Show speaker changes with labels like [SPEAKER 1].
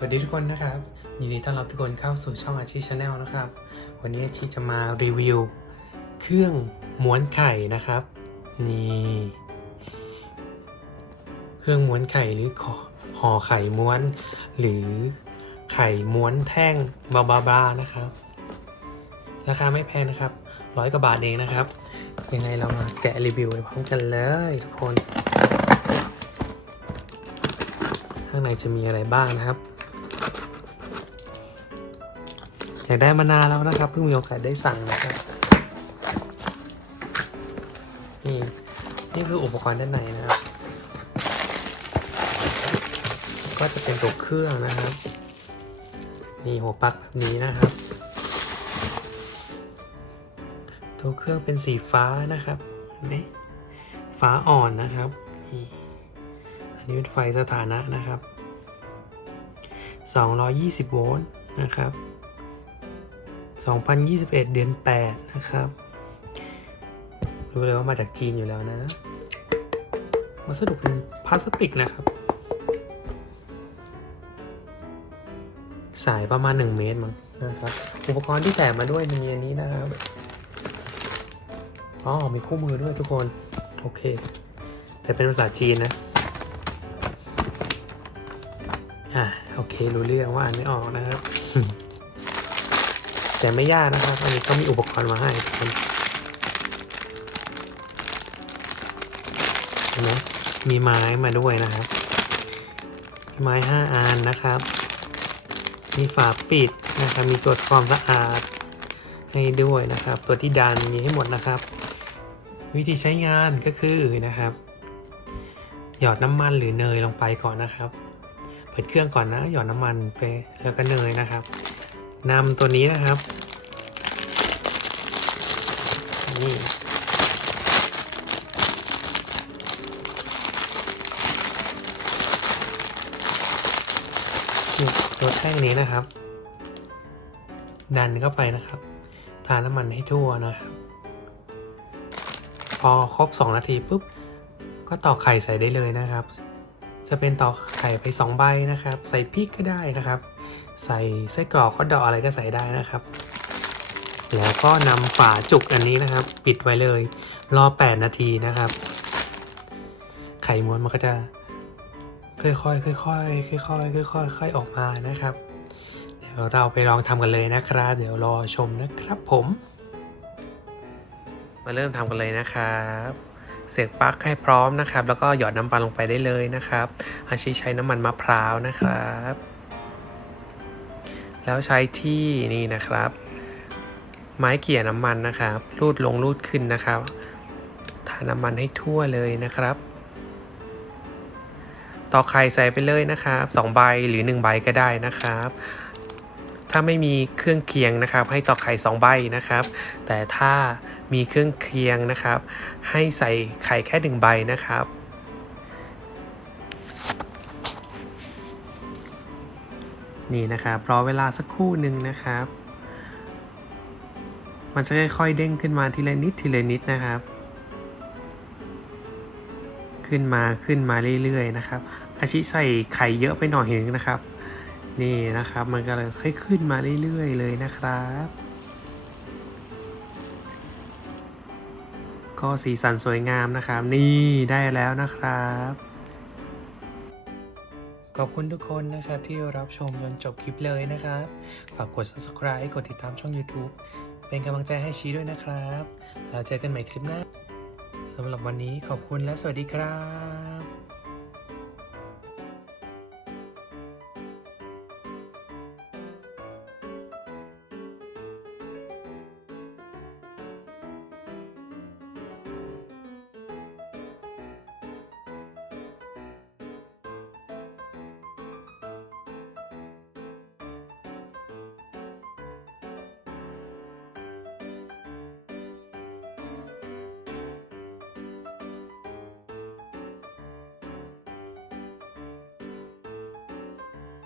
[SPEAKER 1] สวัสดีทุกคนนะครับ ยินดีต้อนรับทุกคนเข้าสู่ช่องอาชีชาแนลนะครับ วันนี้อาชีจะมารีวิว เครื่องม้วนไข่นะครับ นี่เครื่องม้วนไข่หรือขอห่อไข่ม้วน หรือไข่ม้วนแท่งบาบาบานะครับ ราคาไม่แพงนะครับร้อยกว่าบาทเองนะครับยังไงเรามาแกะรีวิวไปพร้อมกันเลยทุกคน ข้างในจะมีอะไรบ้างนะครับ อยากได้มานานแล้วนะครับเพิ่งมีโอกาสได้สั่งนะครับนี่นี่คืออุปกรณ์ด้านในนะครับ ก็จะเป็นตัวเครื่องนะครับนี่หัวปลั๊กแบบนี้นะครับ ตัวเครื่องเป็นสีฟ้านะครับเห็นไหมฟ้าอ่อนนะครับนี่อันนี้เป็นไฟสถานะนะครับ 220 โวลต์นะครับ 2021 เดือน 8 นะครับ รู้เลยว่ามาจากจีนอยู่แล้วนะ วัสดุเป็นพลาสติกนะครับ สายประมาณ 1 เมตรมั้งนะครับ อุปกรณ์ที่แถมมาด้วยมีอันนี้นะครับ อ๋อ มีคู่มือด้วยทุกคน โอเค แต่เป็นภาษาจีนนะ อ่า โอเค รู้เรื่องว่าอ่านไม่ออกนะครับ แต่ไม่ยากนะครับ อันนี้ก็มีอุปกรณ์มาให้ทุกคนเห็นไหมมีไม้มาด้วยนะครับ ไม้ห้าอันนะครับ มีฝาปิดนะครับ มีตรวจความสะอาดให้ด้วยนะครับ ตัวที่ดันมีให้หมดนะครับ วิธีใช้งานก็คือนะครับ หยอดน้ำมันหรือเนยลงไปก่อนนะครับ เปิดเครื่องก่อนนะ หยอดน้ำมันไปแล้วก็เนยนะครับ นำตัวนี้นะครับ นี่นตัวแท่งนี้นะครับ ดันเข้าไปนะครับ ทาน้ำมันให้ทั่วนะครับ พอครบ 2 นาทีปุ๊บ ก็ตอกไข่ใส่ได้เลยนะครับ จะเป็นตอกไข่ไป2ใบนะครับ ใส่พริกก็ได้นะครับ ใส่ไส้กรอกข้อดอกอะไรก็ใส่ได้นะครับ แล้วก็นำฝาจุกอันนี้นะครับ ปิดไว้เลย รอ 8 นาทีนะครับ ไข่ม้วนมันก็จะค่อยๆค่อยๆค่อยๆค่อยๆค่อยๆออกมานะครับ เดี๋ยวเราไปลองทำกันเลยนะครับ เดี๋ยวรอชมนะครับผม มาเริ่มทำกันเลยนะครับเสียบปลั๊กให้พร้อมนะครับ แล้วก็หยอดน้ำมันลงไปได้เลยนะครับอาชีใช้น้ำมันมะพร้าวนะครับ แล้วใช้ที่นี่นะครับ ไม้เกี่ยน้ำมันนะครับ รูดลงรูดขึ้นนะครับทาน้ำมันให้ทั่วเลยนะครับตอกไข่ใส่ไปเลยนะครับ2ใบหรือ 1 ใบก็ได้นะครับ ถ้าไม่มีเครื่องเคียงนะครับ ให้ตอกไข่2ใบนะครับ แต่ถ้ามีเครื่องเคียงนะครับ ให้ใส่ไข่แค่หนึ่งใบนะครับ นี่นะครับรอเวลาสักครู่หนึ่งนะครับ มันจะค่อยๆเด้งขึ้นมาทีละนิดทีละนิดนะครับ ขึ้นมาขึ้นมาเรื่อยๆนะครับ อาชิใส่ไข่เยอะไปหน่อยนึงนะครับ นี่นะครับมันก็เลยค่อยขึ้นมาเรื่อยๆเลยนะครับ ก็สีสันสวยงามนะครับ นี่ได้แล้วนะครับ ขอบคุณทุกคนนะครับที่รับชมจนจบคลิปเลยนะครับ ฝากกด subscribe กดติดตามช่อง YouTube เป็นกำลังใจให้ชี้ด้วยนะครับ แล้วเจอกันใหม่คลิปหน้าสำหรับวันนี้ขอบคุณและสวัสดีครับ